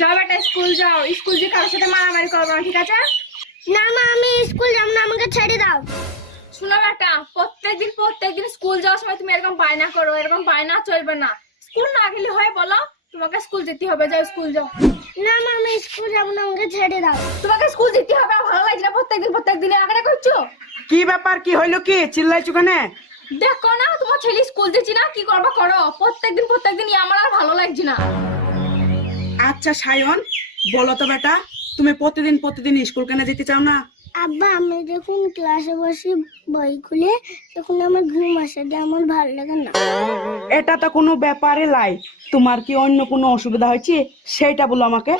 যাও বেটা স্কুল যাও, স্কুল যে কারোর সাথে মারামারি করবে না, ঠিক আছে? না মা, আমি স্কুল যাব না, আমাকে ছেড়ে দাও। শোনো বেটা, প্রত্যেকদিন স্কুল যাওয়ার সময় তুমি এরকম বায়না করো, এরকম বায়না চলবে না। স্কুল না গেলে হয় বলো? তোমাকে স্কুল যেতে হবে, যাও স্কুল যাও। না মা, আমি স্কুল যাব না, আমাকে ছেড়ে দাও। তোমাকে স্কুল যেতে হবে, আর ভালো লাগছে না প্রত্যেকদিন আগে করছো। কি ব্যাপার, কি হইলো, কি চিল্লাইছো কেন? দেখো না তোমার ছেলে স্কুল যাচ্ছি না, কি করবা করো, প্রত্যেকদিন আমার আর ভালো লাগছে না। আচ্ছা সায়ন, বলো তো বেটা, তুমি প্রতিদিন স্কুল কেন যেতে চাও না? আব্বা, আমি যখন ক্লাসে বসি বই খুলে, তখন আমার ঘুম আসে, দিয়ে আমার ভালো লাগে না। এটা তো কোনো ব্যাপারে লাই। তোমার কি অন্য কোনো অসুবিধা হয়েছে সেটা বলো আমাকে।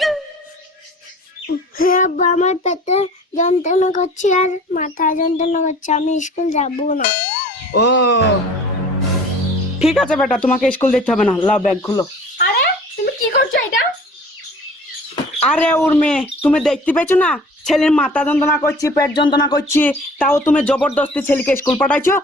হ্যাঁ আব্বা, আমার পেটে যন্ত্রণা করছে আর মাথা যন্ত্রণা করছে, আমি স্কুল যাব না। ও ঠিক আছে বেটা, তোমাকে স্কুল যেতে হবে না, লাও ব্যাগ খুলো। আরে তুমি কি করছো এটা? আরে উর্মি, তুমি দেখতে পেয়েছো না ছেলের মাথা যন্ত্রণা করছি, পেট যন্ত্রণা করছি, তাও তুমি জবরদস্তি ছেলেকে স্কুল পাঠাইছো।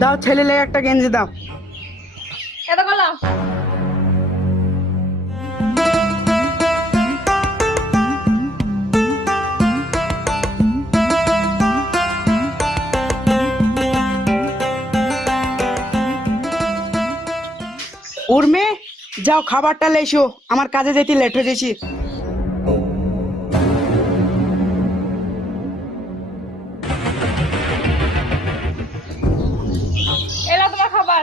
দাও ছেলে লেগে একটা গেঞ্জি দাও। এটা বলো। উর্মি, যাও খাবারটা লেসো, আমার কাজে যেতে লেট হয়ে যাচ্ছি। এলা তোমার খাবার।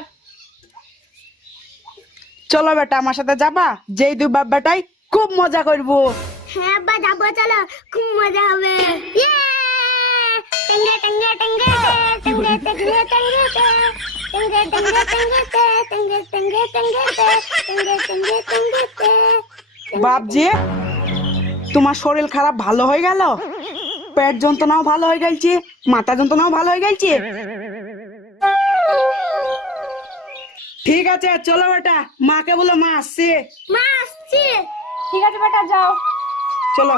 চলো বেটা, আমার সাথে যাবা? যেই দুই বাপ বেটাই খুব মজা করবো। হ্যাঁ আব্বা, যাবো, চলো, খুব মজা হবে। ইয়ে! টেঙ্গে টেঙ্গে টেঙ্গে টেঙ্গে টেঙ্গে টেঙ্গে টেঙ্গে টেঙ্গে টেঙ্গে টেঙ্গে টেঙ্গে টেঙ্গে টেঙ্গে টেঙ্গে। বাপজি, তোমার শরীর খারাপ ভালো হয়ে গেল? পেট যন্ত্রণাও ভালো হয়ে গেছে, মাথা যন্ত্রণাও ভালো হয়ে গেছে। ঠিক আছে চলো বেটা, মাকে বলো মা আসছে। মা আসছে। ঠিক আছে বেটা, যাও। চলো।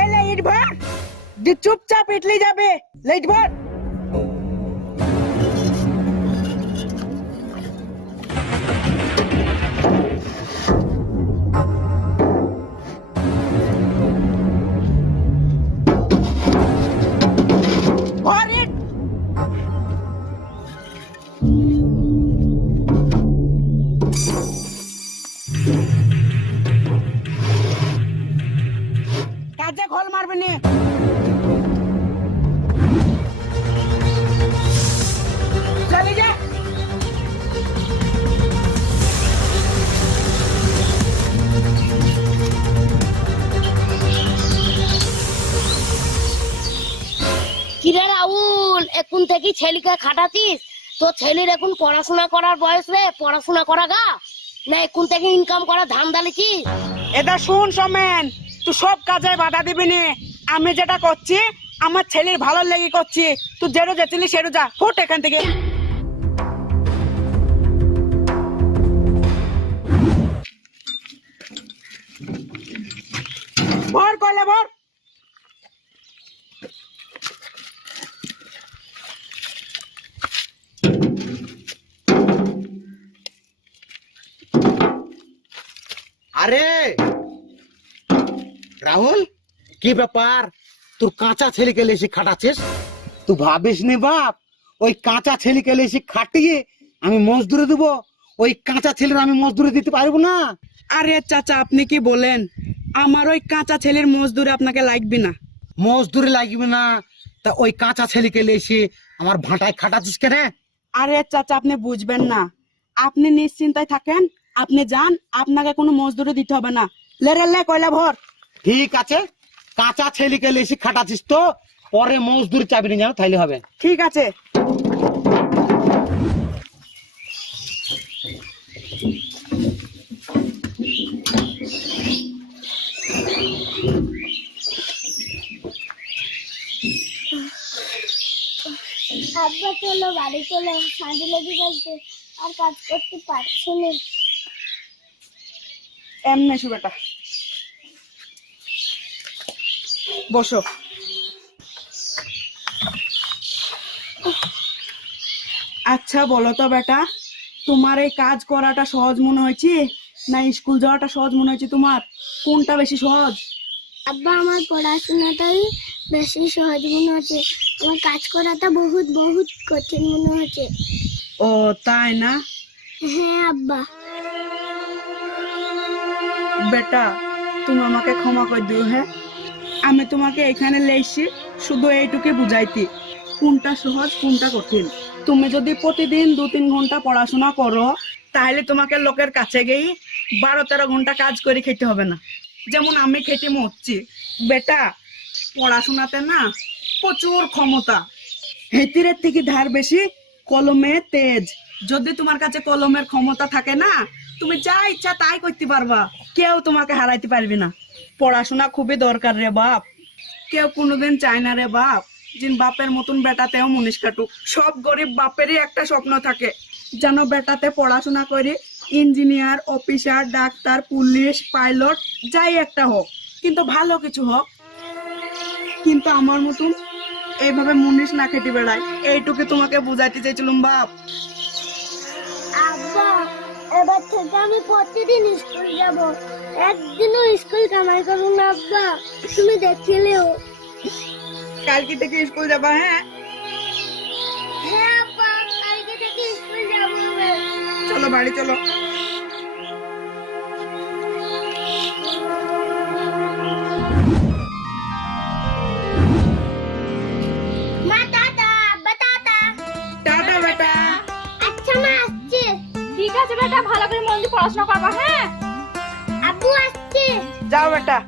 এ লাইট ভর, যে চুপচাপ ইটলি যাবে, লাইট ভর। ভর ইট। কাজে খোল মারবে নি। চলে যা। কিরে রাহুল, এখন থেকে ছেলেকে খাটাচ্ছিস? তো ছেলের এখন পড়াশোনা করার বয়স রে, পড়াশোনা করা গা না, এখন থেকে ইনকাম করা ধান্দা লিখিস? এটা শুন সমেন, তুই সব কাজে বাধা দিবি নি। আমি যেটা করছি আমার ছেলের ভালো লেগে করছি, তুই যেরো যেছিলি সেরো যা, ফুট এখান থেকে। ভর কয়লা ভর। আরে রাহুল, কি ব্যাপার? তোর কাঁচা ছেলেকে লেসি খাটাচ্ছিস? তুই ভাবিস নি বাপ, ওই কাঁচা ছেলেকে লেসি খাটিয়ে আমি মজদুরি দেব? ওই কাঁচা ছেলের আমি মজদুরি দিতে পারবো না। আরে চাচা, আপনি কি বলেন? আমার ওই কাঁচা ছেলের মজদুরি আপনাকে লাগবে না। মজদুরি লাগবে না? তা ওই কাঁচা ছেলেকে লেসি আমার ভাটায় খাটাচ্ছিস কেন? আরে চাচা, আপনি বুঝবেন না। আপনি নিশ্চিন্তায় থাকেন, আপনি যান, আপনাকে কোনো মজদুরি দিতে হবে না। লে রে লে, কয়লা ভর। ঠিক আছে, কাঁচা ছেলেকে লেসি খাটাচ্ছিস তো পরে মজদুরি চাবি নিয়ে যাও, তাইলে হবে। ঠিক আছে। আব্বা চলো বাড়ি চলো, ঠান্ডা লেগে গেছে, আর কাজ করতে পারছি না। এমনি এসো বেটা, বসো। আচ্ছা বলো তো বেটা, তোমার এই কাজ করাটা সহজ মনে হয়েছে না স্কুল যাওয়াটা সহজ মনে হয়েছে? তোমার কোনটা বেশি সহজ? আব্বা আমার পড়াশোনাটাই বেশি সহজ মনে হচ্ছে, আমার কাজ করাটা বহুত বহুত কঠিন মনে হচ্ছে। ও তাই না? হ্যাঁ আব্বা। বেটা তুমি আমাকে ক্ষমা করে দিও, হ্যাঁ আমি তোমাকে এখানে লেছি শুধু এইটুকু বুঝাইতি কোনটা সহজ কোনটা কঠিন। তুমি যদি প্রতিদিন 2-3 ঘন্টা পড়াশোনা করো তাহলে তোমাকে লোকের কাছে গিয়ে 12-13 ঘন্টা কাজ করে খেতে হবে না, যেমন আমি খেতে মরছি। বেটা পড়াশোনাতে না প্রচুর ক্ষমতা, হেতিরের থেকে ধার বেশি কলমে তেজ। যদি তোমার কাছে কলমের ক্ষমতা থাকে না, তুমি যা ইচ্ছা তাই করতে পারবা, কেউ তোমাকে হারাইতে পারবে না। পড়াশোনা খুবই দরকার রে বাপ, কেউ কোনোদিন চায় না রে বাপ যিন বাপের মতন বেটাতেও মুনিশ কাটুক। সব গরিব বাপেরই একটা স্বপ্ন থাকে যেন বেটাতে পড়াশোনা করে engineer, officer, doctor, police, pilot যাই একটা হোক, কিন্তু ভালো কিছু হোক। কিন্তু আমার মতন এইভাবে মুনিশ না খেতে বেড়ায়, এইটুকু তোমাকে বুঝাইতে চাইছিলাম বাপ। আব্বা এবার থেকে আমি প্রতিদিন স্কুল যাব, একদিনও স্কুল কামাই করবো না আব্বা, তুমি দেখিলেও। কালকে থেকে স্কুল যাবা? হ্যাঁ হ্যাঁ আব্বা, কালকে থেকে স্কুল যাব। চলো বাড়ি চলো। মা টাটা, আব্বা টাটা। টাটা বেটা। আচ্ছা মা আসছে। ঠিক আছে বেটা, ভালো করে মন দিয়ে পড়াশোনা করবা, হ্যাঁ? আব্বু আসছে। যাও বেটা।